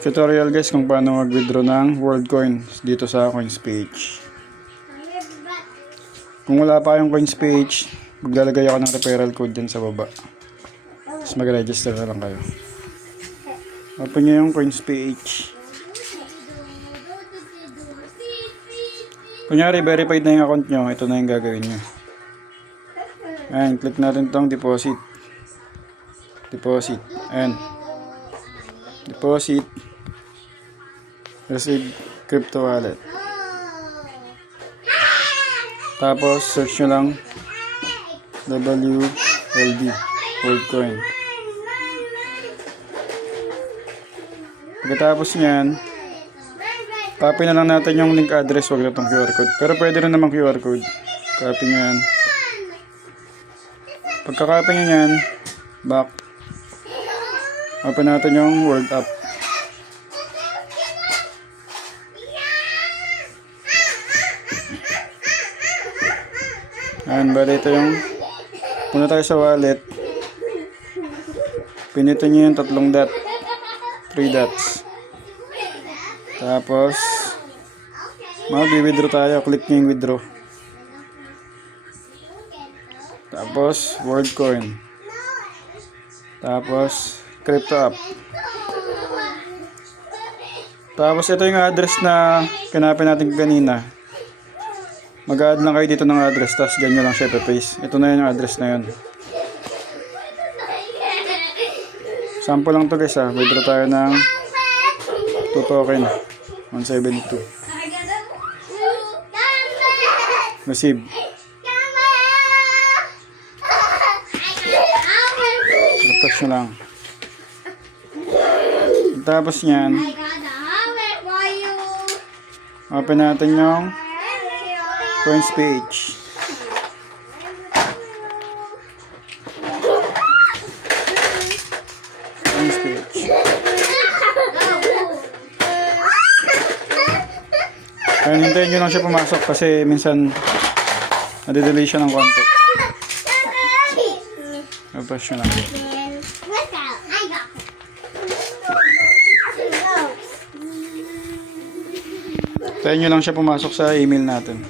Tutorial guys kung paano mag-withdraw ng world coins dito sa coins page. Kung wala pa kayong coins page, maglalagay ako ng referral code dyan sa baba. Tapos mag-register na lang kayo. Open nyo yung coins page. Kunyari verified na yung account nyo, ito na yung gagawin nyo. Ayan, click natin itong deposit. Deposit. Ayan. Deposit. Receive crypto wallet. Tapos search nyo lang WLD WorldCoin. Pagkatapos nyan, copy na lang natin yung link address, wag na itong QR code. Pero pwede rin naman QR code. Copy nyo yan. Pagka-copy nyo yan, back. Open natin yung World App. Ayan, bali ito yung punta tayo sa wallet. Pinitin nyo yung tatlong dot. 3 dots. Tapos mag-withdraw tayo. Click nyo yung withdraw. Tapos WorldCoin. Tapos crypto app. Tapos ito yung address na kinapin natin kanina. Mag-add lang kayo dito ng address, tapos dyan nyo lang siya ipapaste. Ito na yung address na yun. Sample lang to guys ha. Withdraw tayo ng 2 token. 172. Receive. Refresh nyo lang. Tapos nyan, open natin yung coins page. Coins page. Kaya hintayin nyo lang siya pumasok kasi minsan nadidelay siya ng konti. Refresh nyo lang. Hintayin nyo lang siya pumasok sa email natin.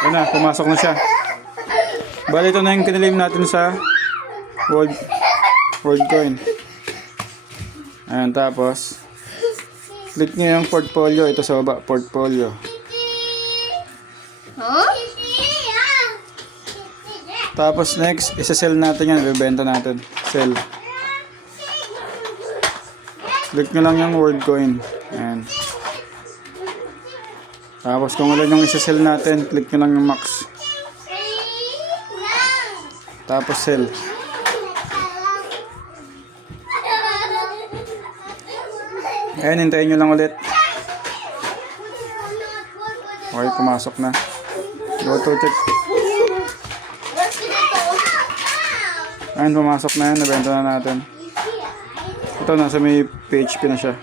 Ayan na, pumasok na siya. Bali ito na yung kinilim natin sa WorldCoin. Ayan, tapos click nyo yung portfolio. Ito sa baba, portfolio. Tapos next, isa-sell natin yan. Bibenta natin. Sell. Click nyo lang yung WorldCoin. Ayan. Tapos kung wala yung isa-sell natin, click nyo lang yung max. Tapos sell. Ayan, hintayin nyo lang ulit. Okay, pumasok na. Go to check. Ayan, pumasok na yan. Nabenta na natin. Ito, nasa may PHP na siya.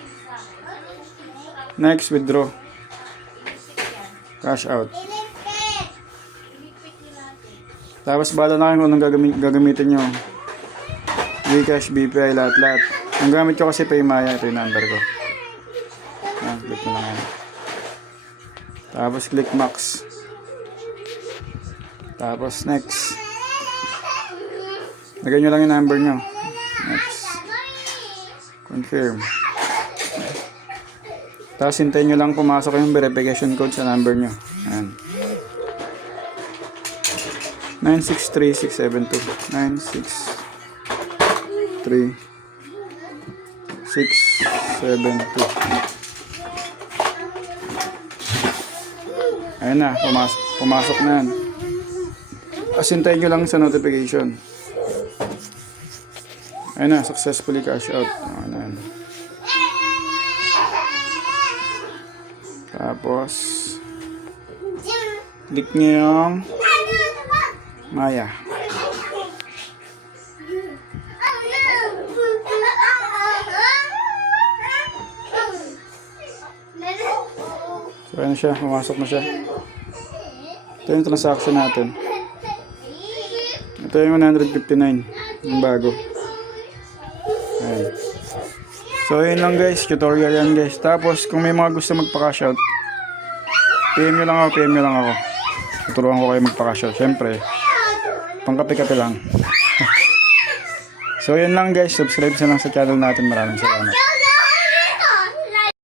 Next, withdraw. Cash out. Tapos bala na kayo kung anong gagamitin nyo. Gcash, BPI, lahat-lahat. Ang gamit ko kasi Paymaya. Ito yung number ko. Ayan, click mo lang yan. Tapos click max. Tapos next. Lagay nyo lang yung number nyo. Next. Confirm. Tapos hintayin nyo lang pumasok yung verification code sa number nyo. Ayan. 963672. 963672. Ayan na, pumasok na yan. Tapos hintayin nyo lang sa notification. Ayan na, successfully cash out. Ayan na yan. Tapos Click nyo yung Maya. So, ayan siya. Pumasok na siya. Ito yung transaction natin. Ito yung 159. Yung bago. Ayan. So, yun lang guys. Tutorial yan guys. Tapos, kung may mga gusto magpa-cash out, PM nyo lang ako. Tuturuan ko kayo magpa-cash out. Siyempre, pangkape-kape lang. So, yun lang guys. Subscribe sa lang sa channel natin. Maraming salamat.